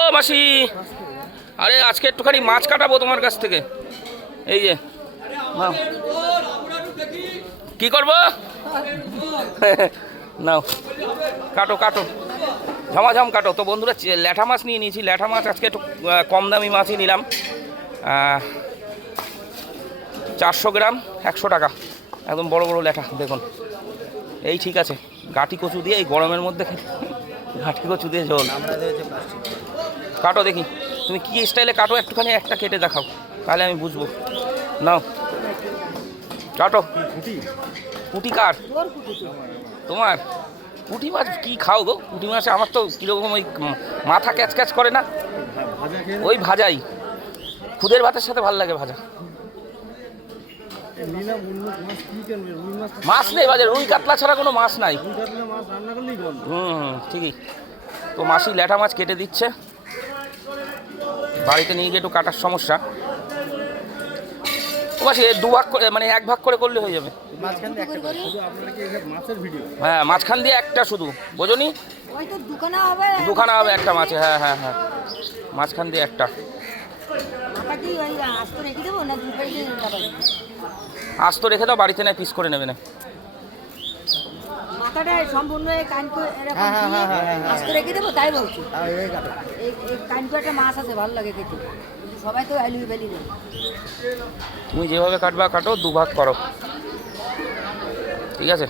ও মাসি, আরে আজকে একটুখানি মাছ কাটাবো তোমার কাছ থেকে। এই যে নাও। কি করবো? নাও কাটো কাটো, ঝমাঝম কাটো। তো বন্ধুরা, ল্যাঠা মাছ নিয়ে নিয়েছি। ল্যাঠা মাছ আজকে একটু কম দামি মাছই নিলাম। 400 গ্রাম 100 টাকা, একদম বড় বড় ল্যাঠা দেখুন। এই ঠিক আছে, গাঁটি কচু দিয়ে এই গরমের মধ্যে ঘাটি কচু দিয়ে ঝোল। কাটো দেখি তুমি কি স্টাইলে কাটো, একটুখানি একটা কেটে দেখাও, তাহলে আমি বুঝবো। নাও কাটো। পুঁটি কার? তোমার? পুঁটি মাছ কি খাও গো? পুঁটি মাছ আমার তো কীরকম ওই মাথা ক্যাচ ক্যাচ করে না, ওই ভাজাই খুদের ভাতের সাথে ভালো লাগে ভাজা। মাছ নেই বাজারে, রুই কাতলা ছাড়া কোনো মাছ নাই। ঠিকই তো। মাসি ল্যাঠা মাছ কেটে দিচ্ছে, বাড়িতে নিয়ে গিয়ে একটু কাটার সমস্যা। ও মাসি দুভাগ করে, মানে এক ভাগ করে করলে হয়ে যাবে। হ্যাঁ, মাঝখান দিয়ে একটা শুধু, বোঝনি? দুখানা হবে একটা মাছে। হ্যাঁ হ্যাঁ হ্যাঁ, মাঝখান দিয়ে একটা। আস্ত রেখে দাও, বাড়িতে না পিস করে নেবে না। মাথাটা সম্পূর্ণ আস্ত রেখে দেবো, তাই বলছি। এই কানকো একটা মাছ আছে, ভালো লাগে খেতে, সবাই তো আলু বেলি দেয়। তুমি যেভাবে কাটবা কাটো, দুভাগ করো, ঠিক আছে?